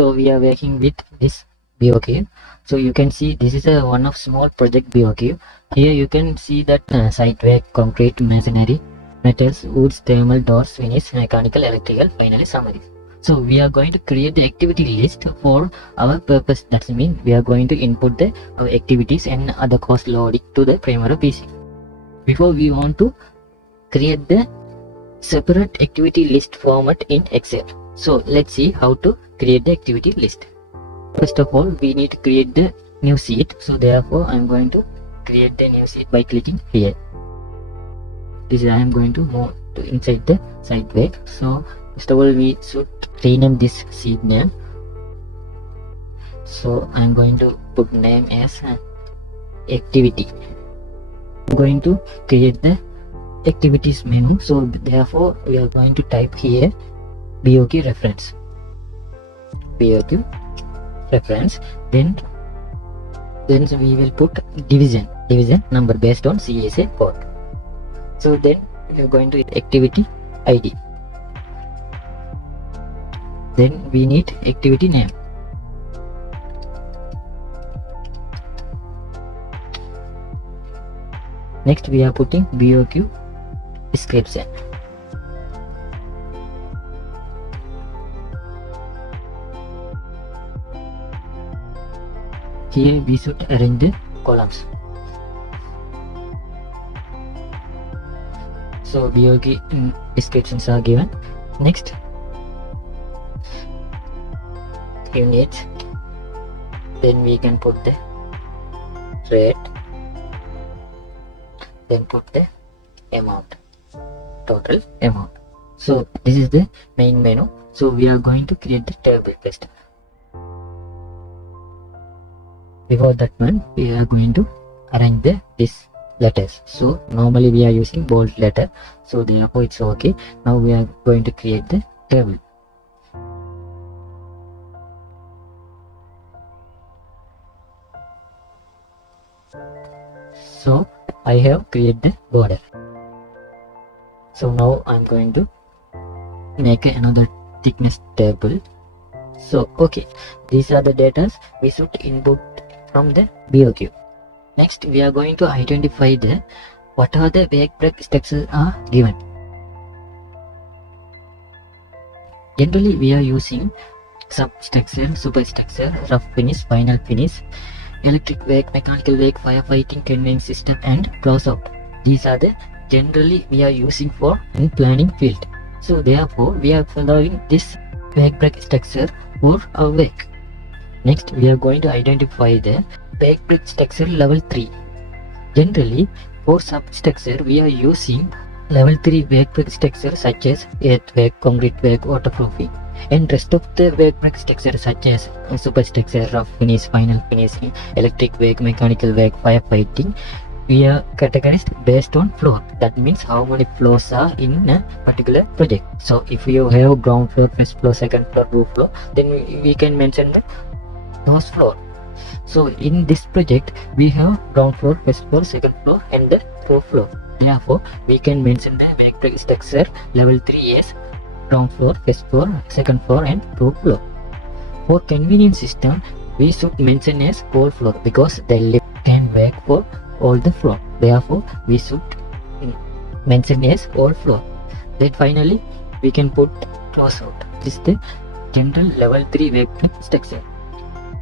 So we are working with this BOQ. So you can see this is a one of small project BOQ. Here you can see that site work, concrete, masonry, metals, woods, thermal, doors, finish, mechanical, electrical, finally summary. So we are going to create the activity list for our purpose. That means we are going to input the activities and other cost loading to the Primavera P6. Before we want to create the separate activity list format in Excel. So let's see how to create the activity list. First of all, we need to create the new sheet. So therefore, I'm going to create the new sheet by clicking here. This is I am going to move to inside the site work. So first of all, we should rename this sheet name. So I'm going to put name as activity. I'm going to create the activities menu. So therefore, we are going to type here BOQ reference. BOQ reference. Then we will put division number based on CSA code. So then we are going to activity ID. Then we need activity name. Next we are putting BOQ description. Here we should arrange the columns. So BOQ descriptions are given. Next, units. Then we can put the rate. Then put the amount, total amount. So this is the main menu. So we are going to create the table first. Before that one, we are going to arrange this letters. So normally we are using bold letter, so therefore it's okay. Now we are going to create the table. So I have created the border. So now I'm going to make another thickness table. So okay, these are the data we should input from the BOQ. Next we are going to identify what are the work break structures are given. Generally we are using substructure, superstructure, rough finish, final finish, electric work, mechanical work, firefighting, conveying system and close out. These are the generally we are using for in planning field. So therefore we are following this work break structure for our work. Next we are going to identify the work break structure level 3. Generally for substructure we are using level 3 work break structure such as earthwork, concrete work, waterproofing, and rest of the work break structure such as superstructure, rough finish, final finish, electric work, mechanical work, firefighting, we are categorized based on floor. That means how many floors are in a particular project. So if you have ground floor, first floor, second floor, roof floor, then we can mention those floor. So in this project we have ground floor, first floor, second floor and the roof floor. Therefore we can mention the work break structure level 3 as ground floor, first floor, second floor and roof floor. For convenience system we should mention as whole floor because the lift can work for all the floor. Therefore we should mention as whole floor. Then finally we can put close out. This is the general level 3 work break structure.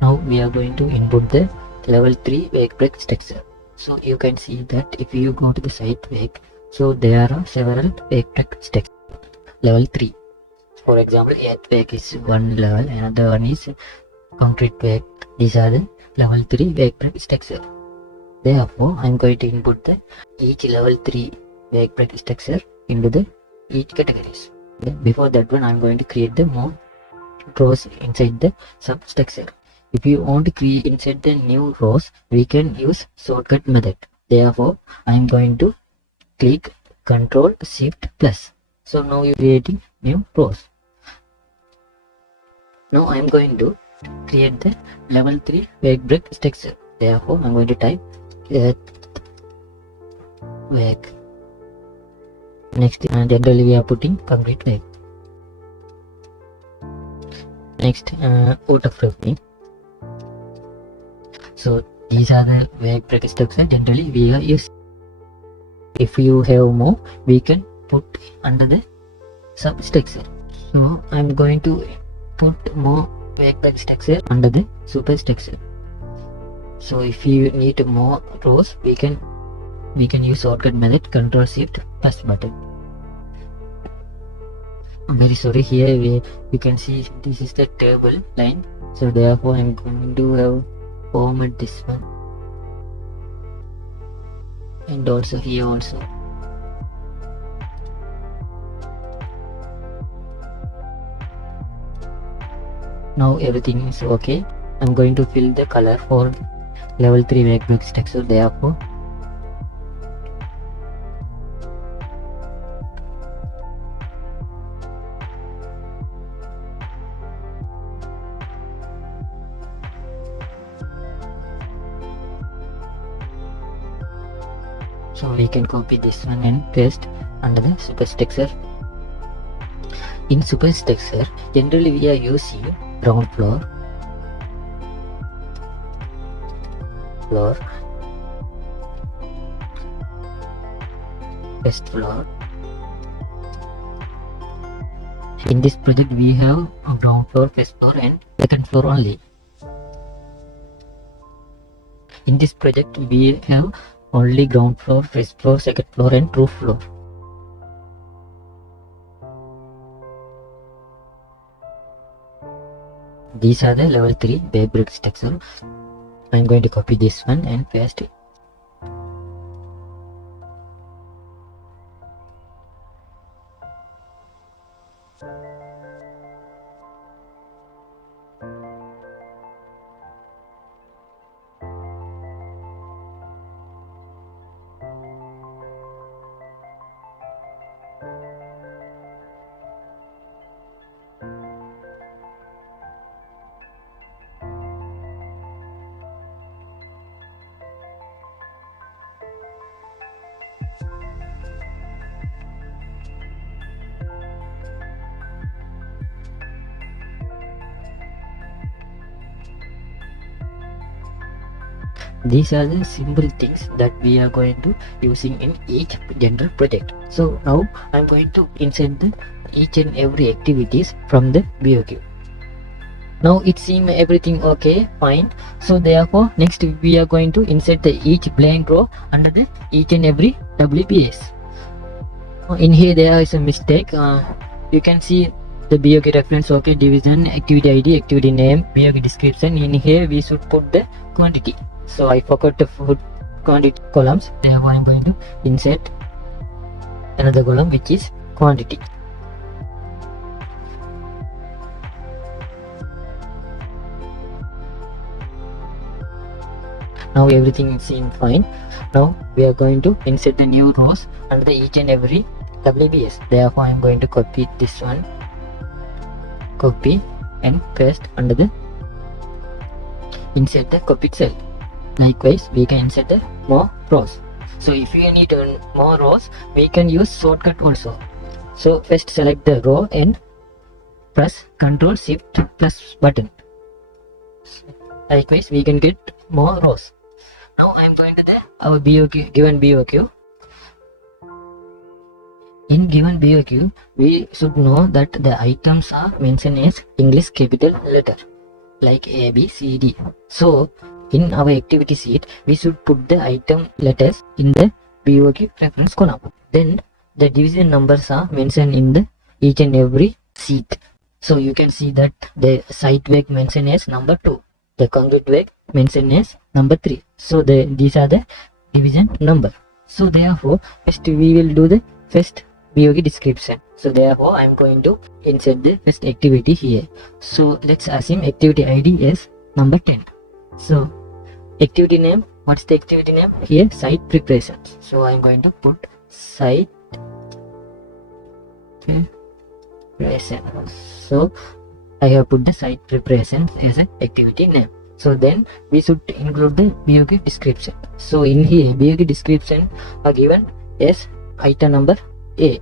Now we are going to input the level 3 work break structure. So you can see that if you go to the site work, so there are several work break structures. Level 3. For example, earthwork is one level, another one is concrete work. These are the level 3 work break structure. Therefore, I am going to input the each level 3 work break structure into the each categories. Before that one, I am going to create the more rows inside the substructure. If you want to create inside the new rows, we can use shortcut method. Therefore, I am going to click Ctrl Shift plus. So now you are creating new rows. Now I am going to create the level 3 work break structure. Therefore, I am going to type work. Next, generally we are putting concrete work. Next, waterproofing. So these are the wake break structure generally we are using. If you have more, we can put under the substructure. So I'm going to put more wake break structure under the superstructure. So if you need more rows, we can use shortcut method, Control Shift plus button. I'm very sorry, here you can see this is the table line, so therefore I'm going to have format this one, and also here also. Now everything is okay. I'm going to fill the color for level 3 wake break structure, therefore so we can copy this one and paste under the superstructure. In superstructure, generally we are using ground floor, first floor. In this project we have a ground floor, first floor and second floor only. In this project we have only ground floor, first floor, second floor and roof floor. These are the level 3 wake break structure. I'm going to copy this one and paste it. These are the simple things that we are going to using in each general project. So now I'm going to insert the each and every activities from the BOQ. Now it seems everything okay, fine. So therefore next we are going to insert the each blank row under the each and every WBS. In here there is a mistake. You can see the BOQ reference, okay, division, activity ID, activity name, BOQ description. In here we should put the quantity. So I forgot to put quantity columns, therefore I'm going to insert another column which is quantity. Now everything is seen fine. Now we are going to insert the new rows under the each and every WBS. Therefore I'm going to copy this one, copy and paste under the insert the copied cell. Likewise we can insert the more rows. So if you need more rows, we can use shortcut also. So first select the row and press Control Shift plus button. Likewise we can get more rows. Now I am going to our BOQ, given BOQ. In given BOQ, we should know that the items are mentioned as English capital letter like A, B, C, D. So in our activity sheet, we should put the item letters in the BOQ reference column. Then the division numbers are mentioned in the each and every sheet. So you can see that the site wake mentioned as number 2, the concrete wake mentioned as number 3. So these are the division number. So therefore first we will do the first BOQ description. So therefore I am going to insert the first activity here. So let's assume activity ID is number 10. So activity name, what's the activity name? Here site preparations. So I am going to put site preparation. So I have put the site preparations as an activity name. So then we should include the BOQ description. So in here BOQ description are given as item number A.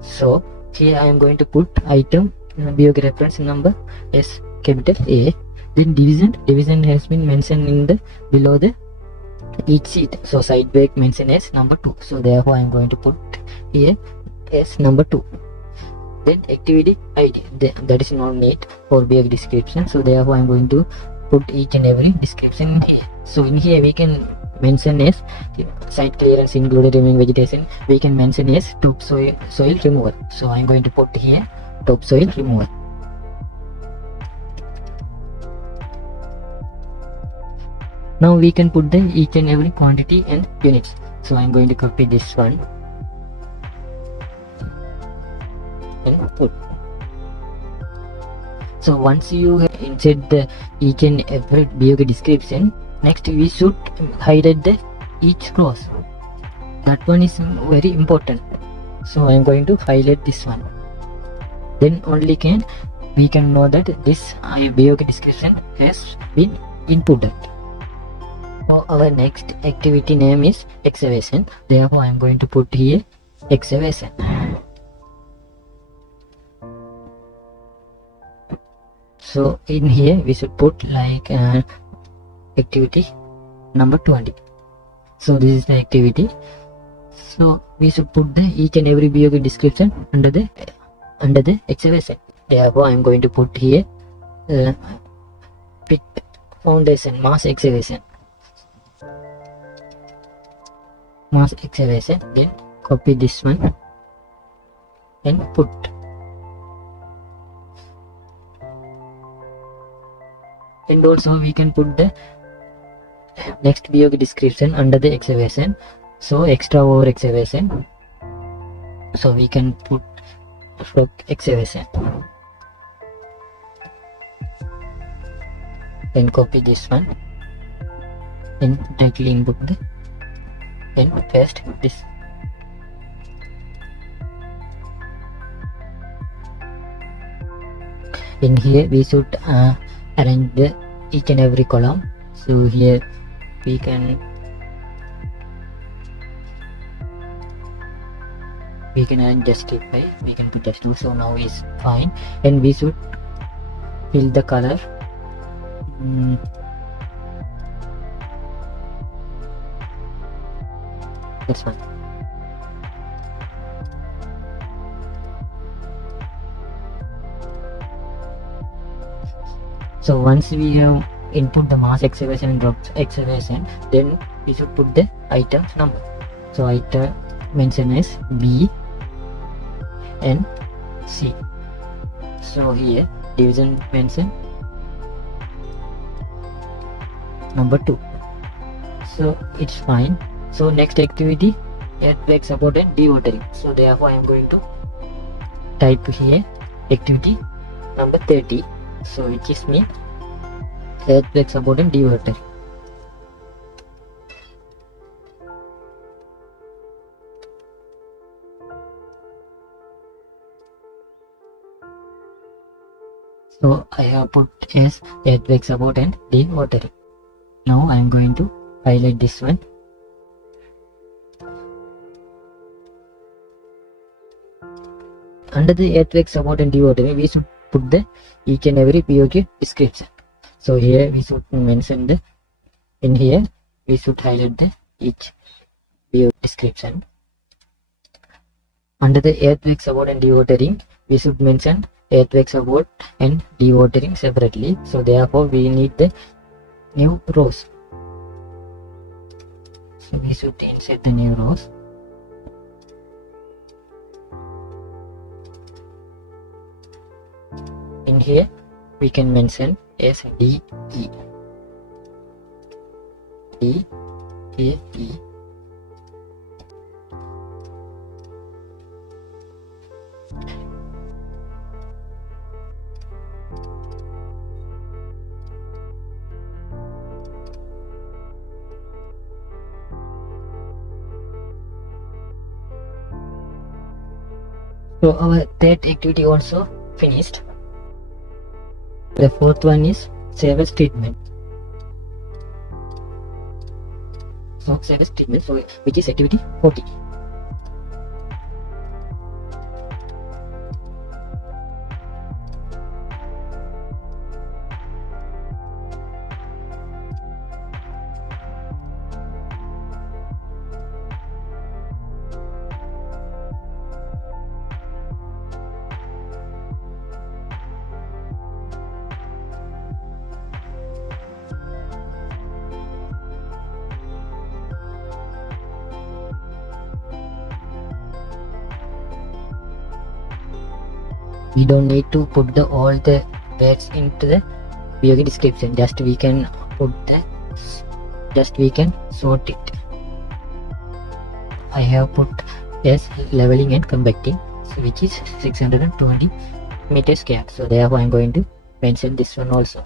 So here I am going to put item BOQ reference number as capital A. Then division has been mentioned in the below the each sheet. So side break mentioned as number 2. So therefore I am going to put here as number 2. Then activity ID, that is no need for BOQ description. So therefore I am going to put each and every description in here. So in here we can mention as site clearance included remaining vegetation. We can mention as topsoil removal. So I am going to put here topsoil removal. Now we can put the each and every quantity and units. So I am going to copy this one and put. So once you have insert the each and every BOQ description, next we should highlight the each clause. That one is very important. So I am going to highlight this one. Then only we can know that this BOQ description has been inputted. Now our next activity name is excavation. Therefore I am going to put here excavation. So in here we should put like activity number 20. So this is the activity. So we should put the each and every BOQ description under the excavation. Therefore I am going to put here pit foundation mass excavation. Then copy this one and put. And also we can put the next BOQ description under the excavation. So extra over excavation. So we can put rock excavation. Then copy this one and directly input the and paste this. In here we should arrange the each and every column. So here we can arrange just it by we can put just 2. So now is fine, and we should fill the color. That's fine. So once we have input the mass excavation and rock excavation, then we should put the items number. So item mentioned as B and C. So here division mentioned number 2. So it's fine. So next activity, earthquake support and dewatering. So therefore I am going to type here activity number 30. So which is mean earthquake support and dewatering. So I have put as earthquake support and dewatering. Now I am going to highlight this one. Under the earthquake support and dewatering, we should put the each and every BOQ description. So here we should mention the, in here we should highlight the each BOQ description. Under the earthquake support and dewatering, we should mention earthquake support and dewatering separately. So therefore we need the new rows. So we should insert the new rows. In here we can mention as D, E, D, A, E. So our third activity also finished. The fourth one is service treatment. So service treatment, so which is activity 40. We don't need to put all the words into the BOQ description. Just we can sort it. I have put as leveling and compacting, so which is 620 meters square. So therefore I'm going to mention this one also.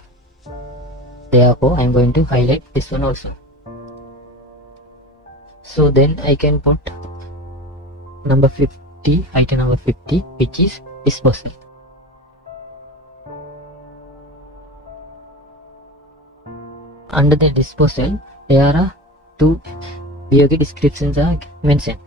Therefore I'm going to highlight this one also. So then I can put number 50, item number 50, which is disposal. Under the disposal, there are two BOQ descriptions are mentioned.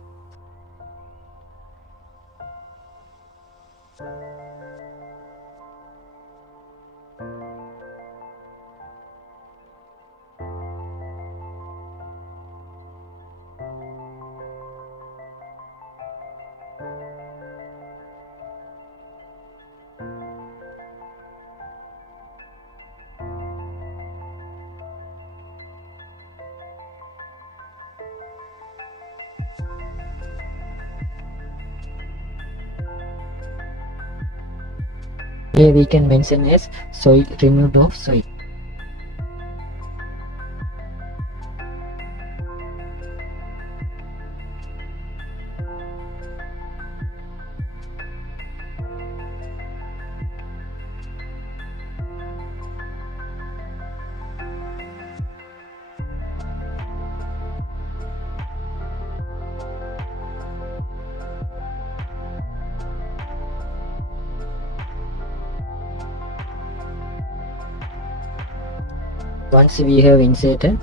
Here we can mention as soil, removed of soil. Once we have inserted,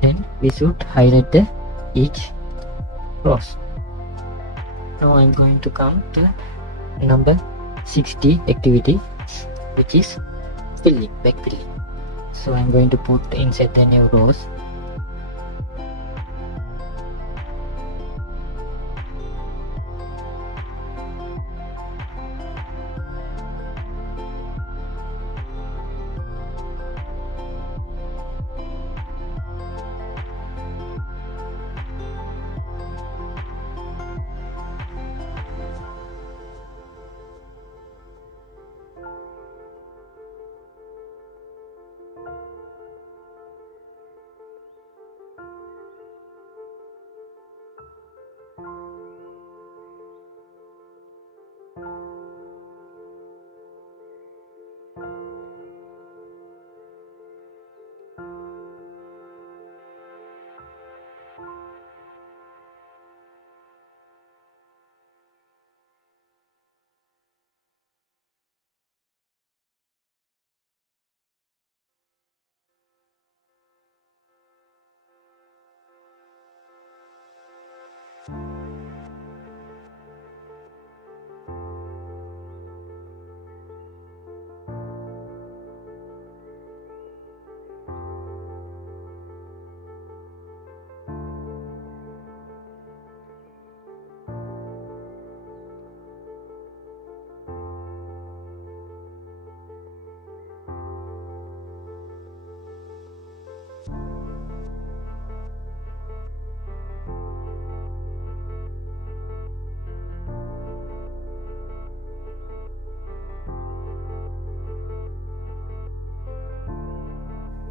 then we should highlight each rows. Now I'm going to come to number 60 activity, which is filling, backfilling. So I'm going to insert the new rows.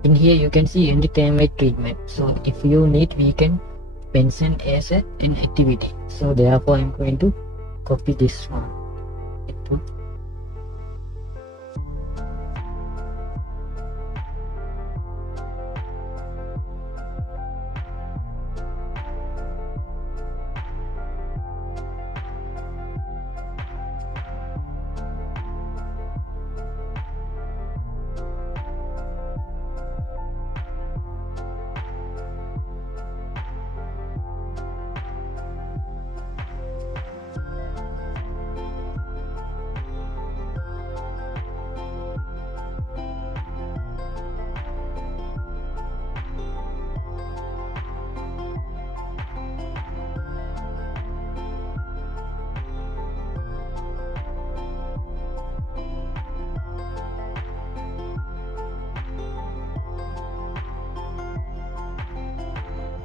In here you can see entertainment treatment. So if you need, we can mention as an activity. So therefore I'm going to copy this one.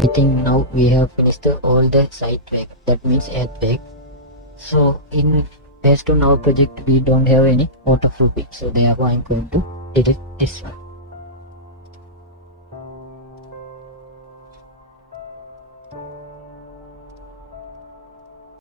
I think now we have finished all the site work, that means earth work. So in based on our project we don't have any waterproofing, so therefore I'm going to delete this one.